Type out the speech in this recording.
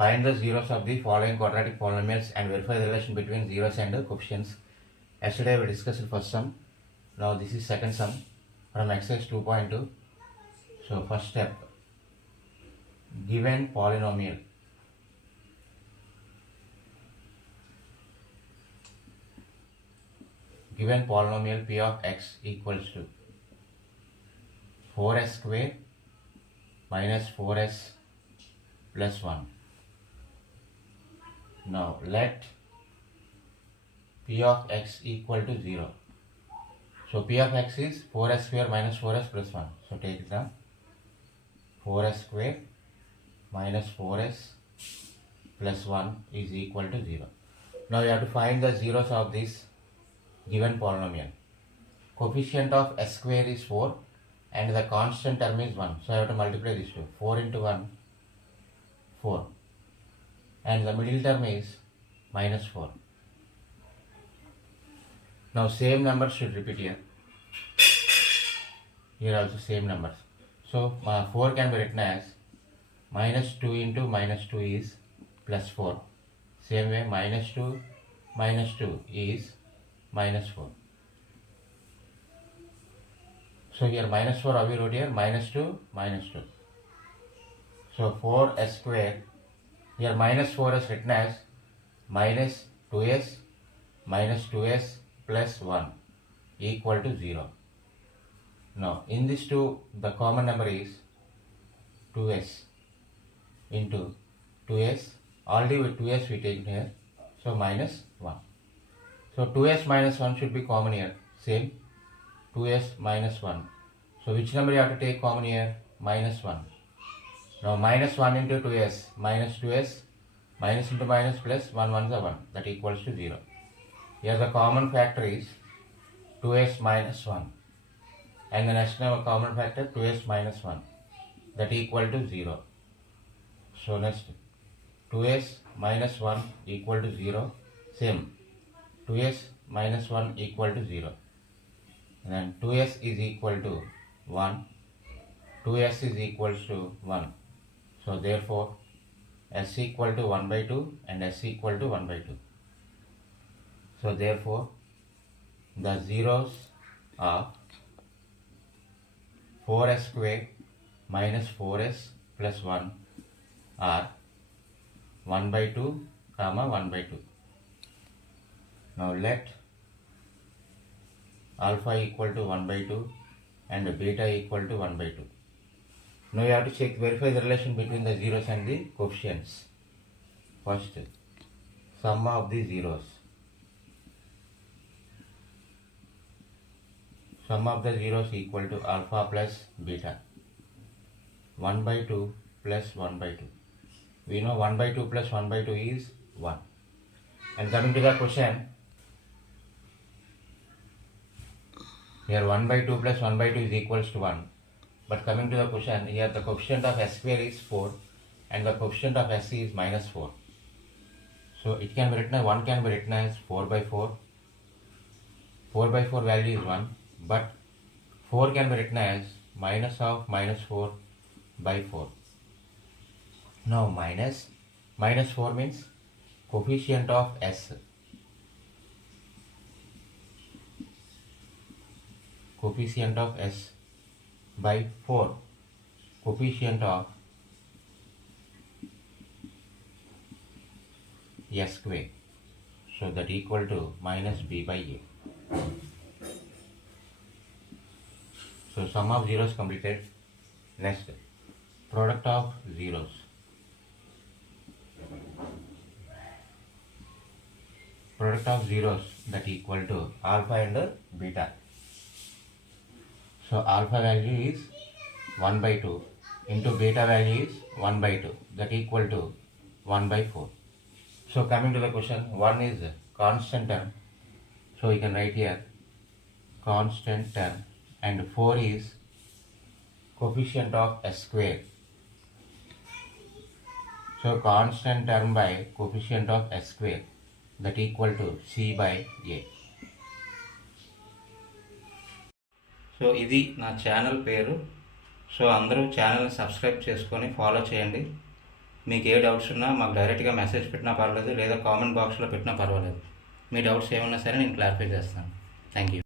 Find the zeros of the following quadratic polynomials and verify the relation between zeros and coefficients. Yesterday we discussed first sum. Now this is second sum from exercise 2.2. So first step, given polynomial. Given polynomial p of x equals to 4s square minus 4s plus 1. Now let p of x equal to 0. So p of x is 4s square minus 4s plus 1. So take the 4s square minus 4s plus 1 is equal to 0. Now you have to find the zeros of this given polynomial. Coefficient of s square is 4 and the constant term is 1. So I have to multiply these two. 4 into 1, 4. And the middle term is minus 4. Now same numbers should repeat here. Here also same numbers. So 4 can be written as minus 2 into minus 2 is plus 4. Same way minus 2 is minus 4. So here minus 4 how we wrote here? Minus 2, minus 2. So 4s square. Here minus 4 is written as minus 2s plus 1 equal to 0. Now in this 2 the common number is 2s into 2s. Already with 2s we take here. So minus 1. So 2s minus 1 should be common here. Same 2s minus 1. So which number you have to take common here? Minus 1. Now minus 1 into 2s, minus 2s, minus into minus plus 1 1 is 1, that equals to 0. Here the common factor is 2s minus 1. And the next number common factor 2s minus 1, that equal to 0. So next 2s minus 1 equal to 0. Same 2s minus 1 equal to 0. And then 2s is equal to 1. 2s is equals to 1. So therefore s equal to 1 by 2 and s equal to 1 by 2. So therefore the zeros of 4s square minus 4s plus 1 are 1 by 2 comma 1 by 2. Now let alpha equal to 1 by 2 and beta equal to 1 by 2. Now you have to verify the relation between the zeros and the coefficients. First, sum of the zeros. Sum of the zeros equal to alpha plus beta. 1 by 2 plus 1 by 2. We know 1 by 2 plus 1 by 2 is 1. And coming to the question, here 1 by 2 plus 1 by 2 is equals to 1. But coming to the question, here the coefficient of s square is 4 and the coefficient of s is minus 4. So it can be written as 1 can be written as 4 by 4. 4 by 4 value is 1. But 4 can be written as minus of minus 4 by 4. Now minus 4 means coefficient of s. Coefficient of s by 4. Coefficient of s square. So that equal to minus b by a. So sum of zeros completed. Next, product of zeros. Product of zeros that equal to alpha and beta. So alpha value is 1 by 2 into beta value is 1 by 2, that equal to 1 by 4. So coming to the question, 1 is constant term. So we can write here constant term and 4 is coefficient of s square. So constant term by coefficient of s square, that equal to c by a. So ఇది నా channel పేరు. So అందరూ ఛానల్ని subscribe చేసుకొని follow చేయండి. మీకు ఏ doubts ఉన్నా మాకు డైరెక్ట్గా మెసేజ్ పెట్టినా పర్వాలేదు, లేదా కామెంట్ బాక్స్లో పెట్టినా పర్వాలేదు. మీ డౌట్స్ ఏమన్నా సరే నేను క్లారిఫై చేస్తాను. Thank you.